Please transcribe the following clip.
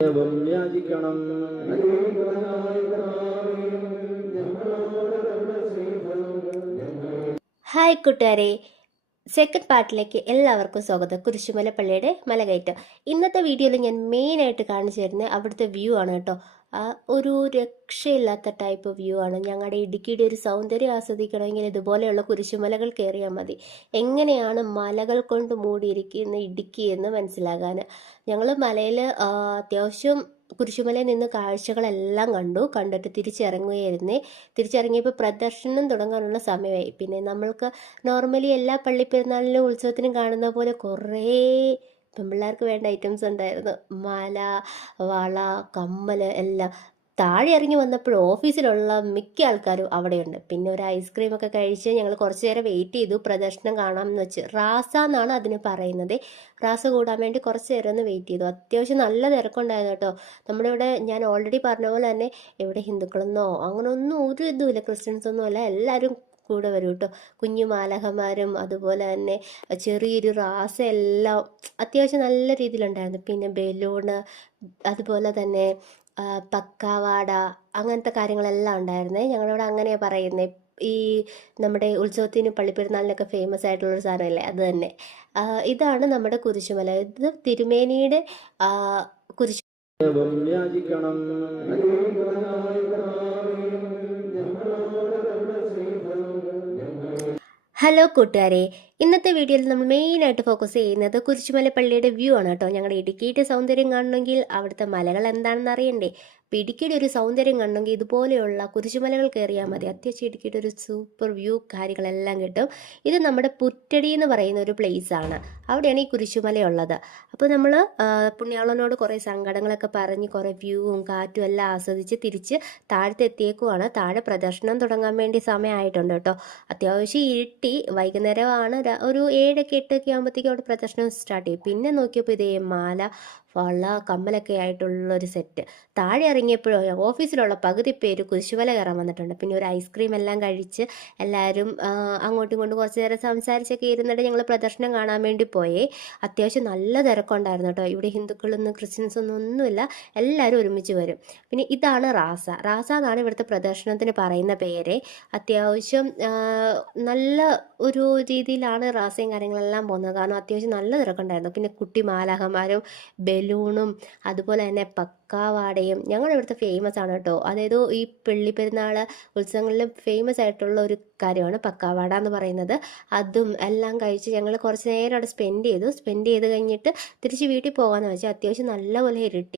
യാചിക്കണം. Hi കൂട്ടുകാരെ, second പാർട്ടിലേക്ക് എല്ലാവർക്കും സ്വാഗതം. കുരിശുമല പള്ളിയുടെ മലകയറ്റം. ഇന്നത്തെ വീഡിയോയിൽ ഞാൻ മെയിനായിട്ട് കാണിച്ചു തരുന്നത് അവിടുത്തെ വ്യൂ ആണ് കേട്ടോ. ഒരു രക്ഷയില്ലാത്ത ടൈപ്പ് വ്യൂ ആണ്. ഞങ്ങളുടെ ഇടുക്കിയുടെ ഒരു സൗന്ദര്യം ആസ്വദിക്കണമെങ്കിൽ ഇതുപോലെയുള്ള കുരിശുമലകൾ കയറിയാൽ മതി. എങ്ങനെയാണ് മലകൾ കൊണ്ട് മൂടിയിരിക്കുന്ന ഇടുക്കി എന്ന് മനസ്സിലാകാൻ. ഞങ്ങൾ മലയിൽ അത്യാവശ്യം കുരിശുമലയിൽ നിന്ന് കാഴ്ചകളെല്ലാം കണ്ടിട്ട് തിരിച്ചിറങ്ങിയപ്പോൾ പ്രദർശനം തുടങ്ങാനുള്ള സമയമായി. പിന്നെ നമ്മൾക്ക് നോർമലി എല്ലാ പള്ളിപ്പെരുന്നാളിനും ഉത്സവത്തിനും കാണുന്ന പോലെ കുറേ പെൺപിള്ളേർക്ക് വേണ്ട ഐറ്റംസ് ഉണ്ടായിരുന്നു. മാല, വള, കമ്മൽ എല്ലാം. താഴെ ഇറങ്ങി വന്നപ്പോൾ ഓഫീസിലുള്ള മിക്ക ആൾക്കാരും അവിടെയുണ്ട്. പിന്നെ ഒരു ഐസ്ക്രീമൊക്കെ കഴിച്ച് ഞങ്ങൾ കുറച്ച് നേരം വെയിറ്റ് ചെയ്തു, പ്രദർശനം കാണാമെന്ന് വെച്ച്. റാസ എന്നാണ് അതിന് പറയുന്നത്. റാസ കൂടാൻ വേണ്ടി കുറച്ച് നേരം ഒന്ന് വെയിറ്റ് ചെയ്തു. അത്യാവശ്യം നല്ല തിരക്കുണ്ടായിരുന്നു കേട്ടോ. നമ്മുടെ ഇവിടെ ഞാൻ ഓൾറെഡി പറഞ്ഞ പോലെ തന്നെ ഇവിടെ ഹിന്ദുക്കളെന്നോ അങ്ങനെ ഒന്നും ഒരു ഇതുമില്ല, ക്രിസ്ത്യൻസ് ഒന്നും അല്ല, എല്ലാവരും കൂടെ വരും കേട്ടോ. കുഞ്ഞു മാലഹമാരും അതുപോലെ തന്നെ ചെറിയൊരു റാസ എല്ലാം അത്യാവശ്യം നല്ല രീതിയിലുണ്ടായിരുന്നു. പിന്നെ ബലൂണ്, അതുപോലെ തന്നെ പക്കാവാട, അങ്ങനത്തെ കാര്യങ്ങളെല്ലാം ഉണ്ടായിരുന്നേ. ഞങ്ങളിവിടെ അങ്ങനെയാണ് പറയുന്നത്. ഈ നമ്മുടെ ഉത്സവത്തിനും പള്ളിപ്പെരുന്നാളിനൊക്കെ ഫേമസ് ആയിട്ടുള്ളൊരു സാധനമല്ലേ, അത് തന്നെ. ഇതാണ് നമ്മുടെ കുരിശുമല. ഇത് തിരുമേനിയുടെ കുരിശു. യാചിക്കണം. ഹലോ കൂട്ടുകാരെ, ഇന്നത്തെ വീഡിയോയിൽ നമ്മൾ മെയിനായിട്ട് ഫോക്കസ് ചെയ്യുന്നത് കുരിശുമല പള്ളിയുടെ വ്യൂ ആണ് കേട്ടോ. ഞങ്ങളുടെ ഇടുക്കിയുടെ സൗന്ദര്യം കാണണമെങ്കിൽ അവിടുത്തെ മലകൾ എന്താണെന്ന് അറിയണ്ടേ. അപ്പോൾ ഇടുക്കിയുടെ ഒരു സൗന്ദര്യം കാണണമെങ്കിൽ ഇതുപോലെയുള്ള കുരിശുമലകൾ കയറിയാൽ മതി. അത്യാവശ്യം ഇടുക്കിയുടെ ഒരു സൂപ്പർ വ്യൂ കാര്യങ്ങളെല്ലാം കിട്ടും. ഇത് നമ്മുടെ പുറ്റടി എന്ന് പറയുന്ന ഒരു പ്ലേസ് ആണ്. അവിടെയാണ് ഈ കുരിശുമലയുള്ളത്. അപ്പോൾ നമ്മൾ പുണ്യാളനോട് കുറേ സങ്കടങ്ങളൊക്കെ പറഞ്ഞ് കുറേ വ്യൂവും കാറ്റും എല്ലാം ആസ്വദിച്ച് തിരിച്ച് താഴത്തെത്തിയേക്കുവാണ്. താഴെ പ്രദർശനം തുടങ്ങാൻ വേണ്ടി സമയമായിട്ടുണ്ട് കേട്ടോ. അത്യാവശ്യം ഇരുട്ടി, വൈകുന്നേരമാണ്. ഒരു 7-8 ആകുമ്പോഴത്തേക്കും അവിടെ പ്രദർശനം സ്റ്റാർട്ട് ചെയ്യും. പിന്നെ നോക്കിയപ്പോൾ ഇതേ മാല, വള, കമ്മലൊക്കെ ആയിട്ടുള്ളൊരു സെറ്റ്. താഴെ ഇറങ്ങിയപ്പോഴോ ഓഫീസിലുള്ള പകുതി പേര് കുരിശുമല കയറാൻ വന്നിട്ടുണ്ട്. പിന്നെ ഒരു ഐസ്ക്രീം എല്ലാം കഴിച്ച് എല്ലാവരും അങ്ങോട്ടും ഇങ്ങോട്ടും കുറച്ച് നേരം സംസാരിച്ചൊക്കെ ഇരുന്നിട്ട് ഞങ്ങൾ പ്രദർശനം കാണാൻ വേണ്ടി പോയേ. അത്യാവശ്യം നല്ല തിരക്കുണ്ടായിരുന്നു കേട്ടോ. ഇവിടെ ഹിന്ദുക്കളൊന്നും ക്രിസ്ത്യൻസൊന്നും ഒന്നുമില്ല, എല്ലാവരും ഒരുമിച്ച് വരും. പിന്നെ ഇതാണ് റാസ. റാസ എന്നാണ് ഇവിടുത്തെ പ്രദർശനത്തിന് പറയുന്ന പേര്. അത്യാവശ്യം നല്ല ഒരു രീതിയിലാണ് റാസയും കാര്യങ്ങളെല്ലാം പോകുന്നത്. കാരണം അത്യാവശ്യം നല്ല തിരക്കുണ്ടായിരുന്നു. പിന്നെ കുട്ടി മാലാഹമാരും ബലൂണും അതുപോലെ തന്നെ പക്കാവാടയും ഞങ്ങളുടെ ഇവിടുത്തെ ഫേമസ് ആണ് കേട്ടോ. അതായത് ഈ പെരുന്നാൾ ഉത്സവങ്ങളിൽ ഫേമസ് ആയിട്ടുള്ള ഒരു കാര്യമാണ് പക്കാവാട എന്ന് പറയുന്നത്. അതും എല്ലാം കഴിച്ച് ഞങ്ങൾ കുറച്ച് നേരം അവിടെ സ്പെൻഡ് ചെയ്ത് കഴിഞ്ഞിട്ട് തിരിച്ച് വീട്ടിൽ പോകാമെന്ന് വെച്ചാൽ അത്യാവശ്യം നല്ലപോലെ ഇരുട്ടി.